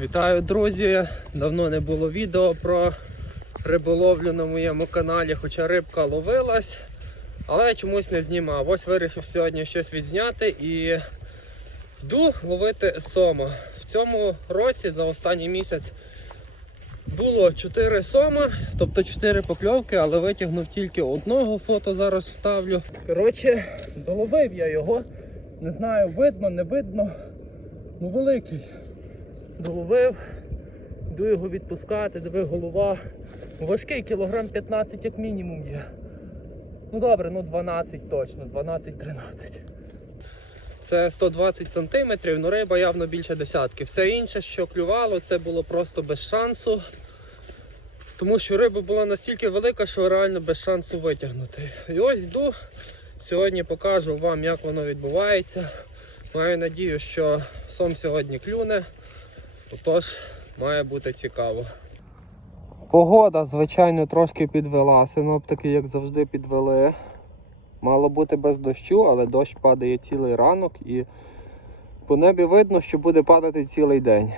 Вітаю, друзі! Давно не було відео про риболовлю на моєму каналі, хоча рибка ловилась, але чомусь не знімав. Ось вирішив сьогодні щось відзняти і йду ловити сома. В цьому році за останній місяць було 4 сома, тобто 4 покльовки, але витягнув тільки одного фото зараз вставлю. Коротше, доловив я його. Не знаю, видно, не видно. Ну великий доловив, йду його відпускати, диви голова. Важкий кілограм 15 як мінімум є. Ну добре, ну 12 точно, 12-13. Це 120 сантиметрів, ну риба явно більше десятки. Все інше, що клювало, це було просто без шансу. Тому що риба була настільки велика, що реально без шансу витягнути. І ось йду. Сьогодні покажу вам, як воно відбувається. Маю надію, що сом сьогодні клюне. Отож, має бути цікаво. Погода, звичайно, трошки підвела. Синоптики, як завжди, підвели. Мало бути без дощу, але дощ падає цілий ранок і по небі видно, що буде падати цілий день.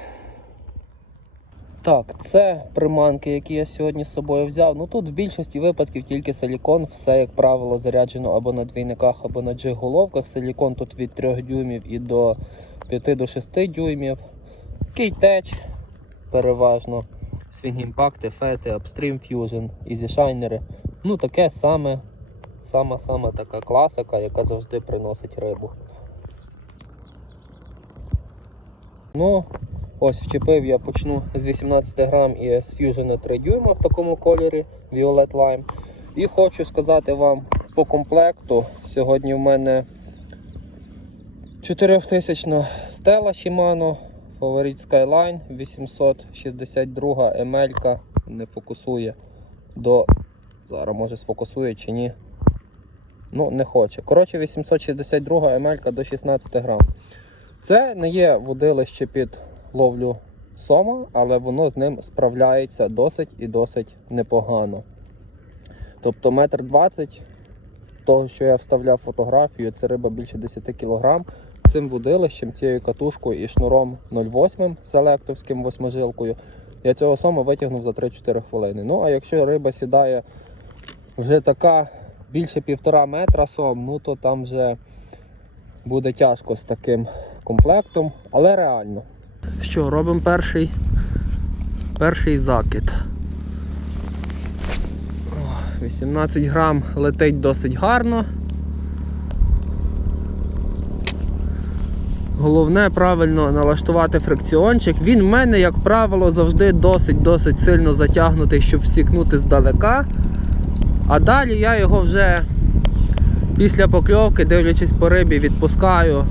Так, це приманки, які я сьогодні з собою взяв. Ну тут в більшості випадків тільки силікон, все, як правило, заряджено або на двійниках, або на джиг-головках. Силікон тут від 3 дюймів і до 5 до 6 дюймів. Кейтеч переважно. Фети, Upstream Fusion, Easy Shiner. Ну таке саме, сама сама така класика, яка завжди приносить рибу. Ну, ось вчепив я почну з 18 грам і з Fusion 3 дюйма в такому кольорі Violet Lime. І хочу сказати вам по комплекту. Сьогодні в мене 4000 стела Shimano, Favorit Skyline 862 ML не фокусує до. Зараз може сфокусує чи ні. Ну, не хоче. Коротше, 862 ML до 16 грам. Це не є водилище під ловлю сома, але воно з ним справляється досить і досить непогано. Тобто метр двадцять того, що я вставляв фотографію, це риба більше 10 кг. Цим водилищем, цією катушкою і шнуром 0,8 селектовським восьмижилкою, я цього сома витягнув за 3-4 хвилини. Ну, а якщо риба сідає вже така більше півтора метра сом, ну то там вже буде тяжко з таким комплектом, але реально. Що, робимо перший, перший закид. 18 грам летить досить гарно. Головне правильно налаштувати фрикціончик. Він в мене, як правило, завжди досить-досить сильно затягнутий, щоб всікнути здалека. А далі я його вже після покльовки, дивлячись по рибі, відпускаю.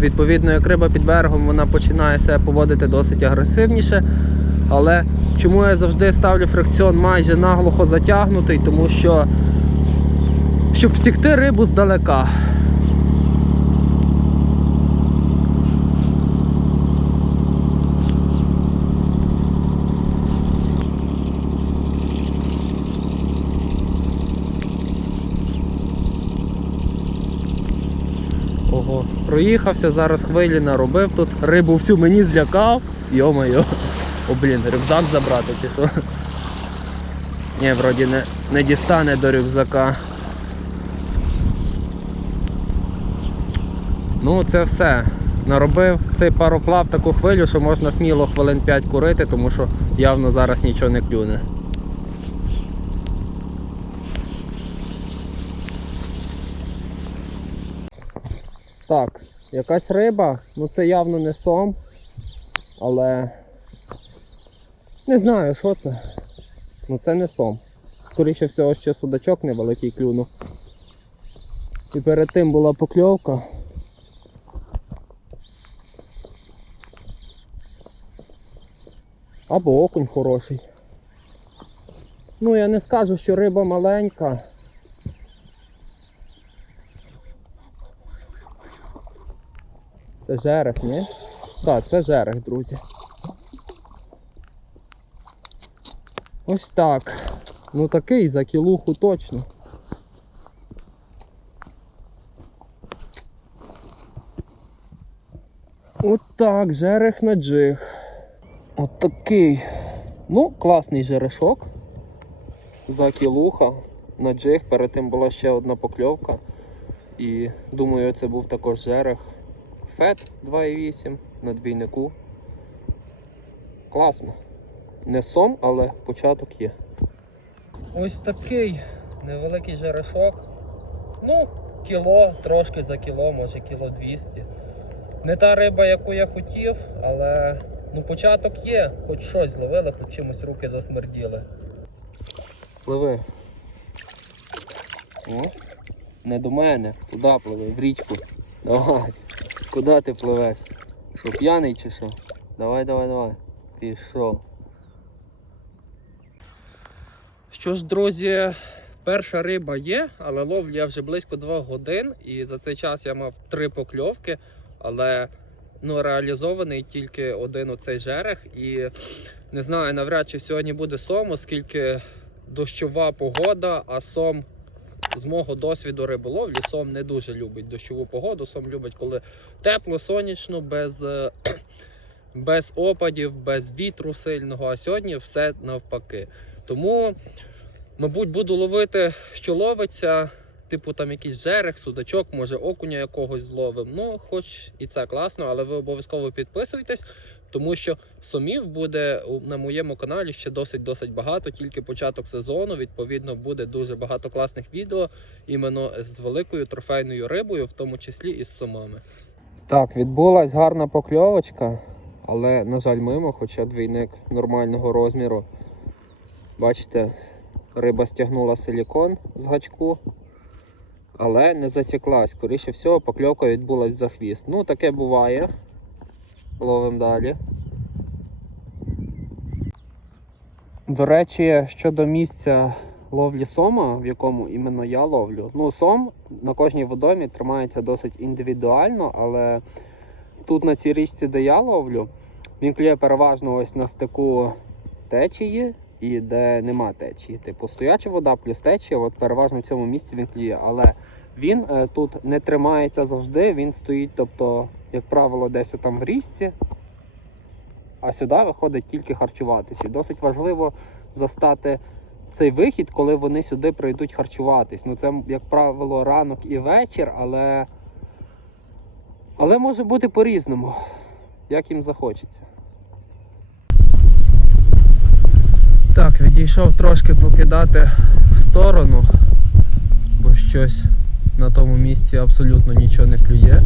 Відповідно, як риба під берегом, вона починає себе поводити досить агресивніше. Але чому я завжди ставлю фрикціон майже наглухо затягнутий, тому що щоб всікти рибу здалека. Ого, проїхався, зараз хвилі наробив тут, рибу всю мені злякав. Йо-моє. О, блін, рюкзак забрати чи що? Ні, вроді не, не дістане до рюкзака. Ну, це все. Наробив цей пароплав таку хвилю, що можна сміло хвилин 5 курити, тому що явно зараз нічого не клюне. Так, якась риба, ну це явно не сом, але не знаю, що це. Ну це не сом. Скоріше всього, ще судачок невеликий клюнув. І перед тим була покльовка. Або окунь хороший. Ну я не скажу, що риба маленька. Це жерех, ні? Так, це жерех, друзі. Ось так. Ну такий за кілуху точно. От так, жерех на джиг. От такий. Ну, класний жерешок. За кілуха на джиг. Перед тим була ще одна покльовка. І думаю, це був також жерех. Фет 2,8 на двійнику. Класно. Не сом, але початок є. Ось такий невеликий жерешок. Ну, кіло, трошки за кіло, може кіло 200. Не та риба, яку я хотів, але ну, початок є, хоч щось зловили, хоч чимось руки засмерділи. Пливи. О, не до мене, туди пливи, в річку. Давай. Куди ти пливеш? Що, п'яний чи що? Давай, давай, давай. Пішов. Що ж, друзі, перша риба є, але ловлю я вже близько 2 годин, і за цей час я мав три покльовки, але ну, реалізований тільки один оцей жерех. І не знаю, навряд чи сьогодні буде сом, оскільки дощова погода, а сом. З мого досвіду риболовлі сом не дуже любить дощову погоду. Сом любить, коли тепло, сонячно, без, е, без опадів, без вітру сильного. А сьогодні все навпаки. Тому, мабуть, буду ловити, що ловиться, типу там якийсь жерех, судачок, може окуня якогось зловим. Ну, хоч і це класно, але ви обов'язково підписуйтесь, тому що сомів буде на моєму каналі ще досить-досить багато, тільки початок сезону. Відповідно, буде дуже багато класних відео іменно з великою трофейною рибою, в тому числі і з сомами. Так, відбулась гарна покльовочка, але, на жаль, мимо, хоча двійник нормального розміру. Бачите, риба стягнула силікон з гачку, але не засіклась. Скоріше всього, покльовка відбулась за хвіст. Ну, таке буває. Ловимо далі. До речі, щодо місця ловлі сома, в якому іменно я ловлю. Ну, сом на кожній водомі тримається досить індивідуально, але тут на цій річці, де я ловлю, він клює переважно ось на стику течії і де нема течії. Типу стояча вода плюс течія, от переважно в цьому місці він клює. Але він е, тут не тримається завжди, він стоїть, тобто, як правило, десь там в річці, а сюди виходить тільки харчуватися. І досить важливо застати цей вихід, коли вони сюди прийдуть харчуватись. Ну, це, як правило, ранок і вечір, але, але може бути по-різному, як їм захочеться. Так, відійшов трошки покидати в сторону, бо щось на тому місці абсолютно нічого не клює.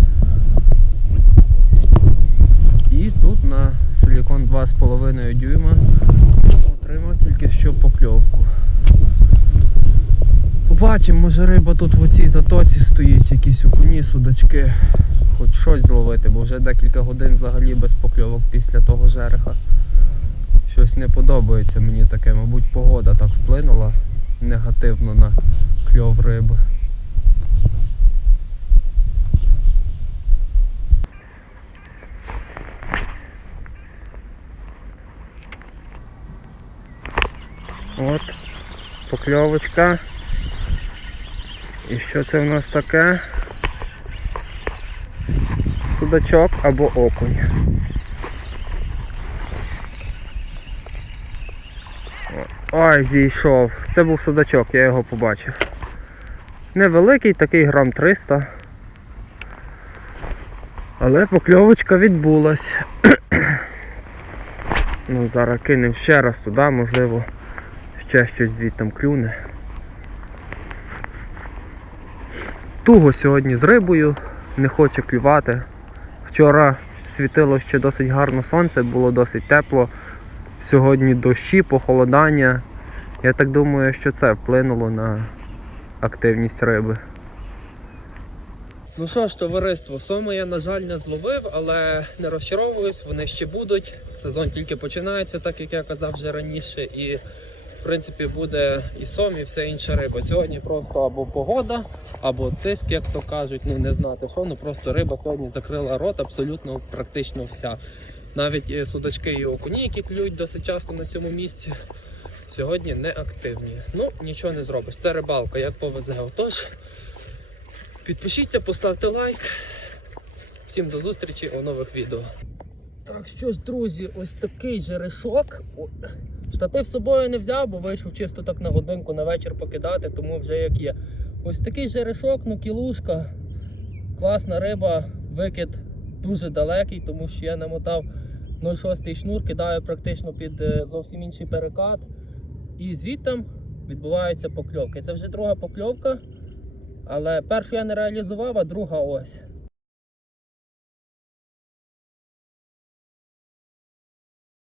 І тут на силікон 2,5 дюйма отримав тільки що покльовку. Побачимо, може риба тут в оцій затоці стоїть, якісь окуні, судачки. Хоч щось зловити, бо вже декілька годин взагалі без покльовок після того жереха. Щось не подобається мені таке, мабуть, погода так вплинула негативно на кльов риби. От, покльовочка. І що це в нас таке? Судачок або окунь. Ой, зійшов. Це був судачок, я його побачив. Невеликий, такий грам 300. Але покльовочка відбулась. ну, зараз кинемо ще раз туди, можливо, ще щось звідтам клюне. Туго сьогодні з рибою, не хоче клювати. Вчора світило ще досить гарно сонце, було досить тепло. Сьогодні дощі, похолодання. Я так думаю, що це вплинуло на активність риби. Ну що ж, товариство, соми я, на жаль, не зловив, але не розчаровуюсь, вони ще будуть. Сезон тільки починається, так як я казав вже раніше. І в принципі буде і сом, і все інша риба. Сьогодні просто або погода, або тиск, як то кажуть, ну не знати що. Ну просто риба сьогодні закрила рот абсолютно практично вся. Навіть е, судачки і окуні, які клюють досить часто на цьому місці, сьогодні не активні. Ну, нічого не зробиш. Це рибалка, як повезе. Отож, підпишіться, поставте лайк. Всім до зустрічі у нових відео. Так що ж, друзі, ось такий жерешок. Штатив з собою не взяв, бо вийшов чисто так на годинку на вечір покидати, тому вже як є. Ось такий жерешок, ну кілушка. Класна риба, викид дуже далекий, тому що я намотав 0,6 шнур, кидаю практично під е, зовсім інший перекат. І звідти відбуваються покльовки. Це вже друга покльовка. Але першу я не реалізував, а друга ось.